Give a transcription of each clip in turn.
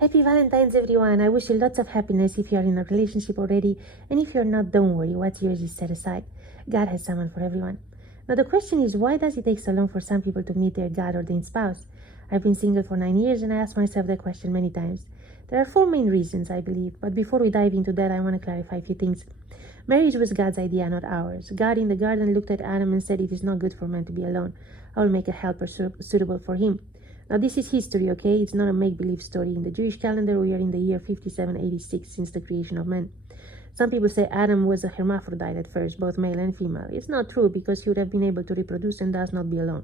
Happy Valentine's, everyone. I wish you lots of happiness if you're in a relationship already. And if you're not, don't worry. What's yours is set aside. God has someone for everyone. Now, the question is, why does it take so long for some people to meet their God-ordained spouse? I've been single for 9 years, and I asked myself that question many times. There are 4 main reasons, I believe. But before we dive into that, I want to clarify a few things. Marriage was God's idea, not ours. God in the garden looked at Adam and said, "It is not good for man to be alone. I will make a helper suitable for him." Now, this is history, okay? It's not a make-believe story. In the Jewish calendar, we are in the year 5786 since the creation of man. Some people say Adam was a hermaphrodite at first, both male and female. It's not true, because he would have been able to reproduce and thus not be alone.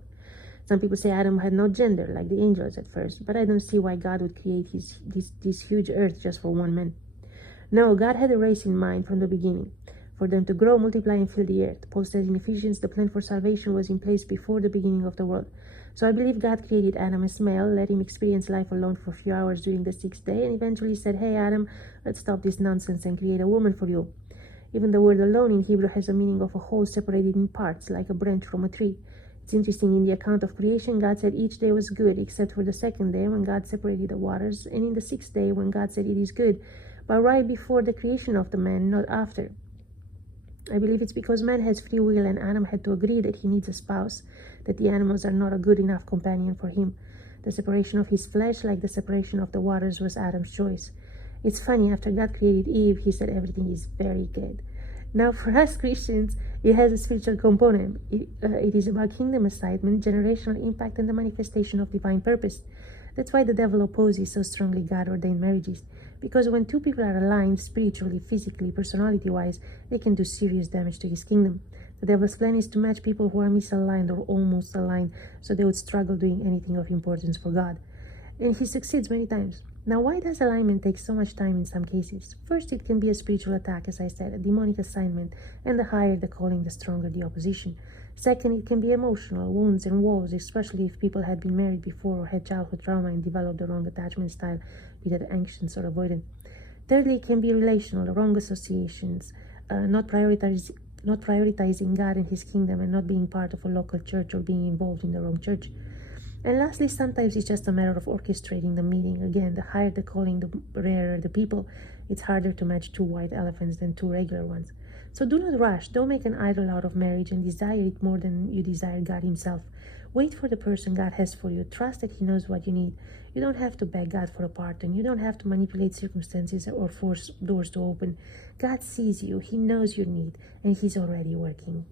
Some people say Adam had no gender, like the angels at first, but I don't see why God would create this huge earth just for one man. No, God had a race in mind from the beginning, for them to grow, multiply, and fill the earth. Paul says in Ephesians, the plan for salvation was in place before the beginning of the world. So I believe God created Adam as male, let him experience life alone for a few hours during the 6th day, and eventually said, "Hey Adam, let's stop this nonsense and create a woman for you." Even the word alone in Hebrew has a meaning of a whole separated in parts, like a branch from a tree. It's interesting, in the account of creation, God said each day was good, except for the 2nd day when God separated the waters, and in the 6th day when God said it is good, but right before the creation of the man, not after. I believe it's because man has free will and Adam had to agree that he needs a spouse, that the animals are not a good enough companion for him. The separation of his flesh, like the separation of the waters, was Adam's choice. It's funny, after God created Eve, he said everything is very good. Now, for us Christians, it has a spiritual component. It is about kingdom assignment, generational impact, and the manifestation of divine purpose. That's why the devil opposes so strongly God-ordained marriages. Because when 2 people are aligned spiritually, physically, personality-wise, they can do serious damage to his kingdom. The devil's plan is to match people who are misaligned or almost aligned, so they would struggle doing anything of importance for God. And he succeeds many times. Now, why does alignment take so much time in some cases? First, it can be a spiritual attack, as I said, a demonic assignment, and the higher the calling, the stronger the opposition. Second, it can be emotional, wounds and walls, especially if people had been married before or had childhood trauma and developed the wrong attachment style, be that anxious or avoidant. Thirdly, it can be relational, wrong associations, not prioritizing God and his kingdom, and not being part of a local church or being involved in the wrong church. And lastly, sometimes it's just a matter of orchestrating the meeting. Again, the higher the calling, the rarer the people. It's harder to match 2 white elephants than 2 regular ones. So do not rush. Don't make an idol out of marriage and desire it more than you desire God himself. Wait for the person God has for you. Trust that he knows what you need. You don't have to beg God for a partner. You don't have to manipulate circumstances or force doors to open. God sees you. He knows your need, and he's already working.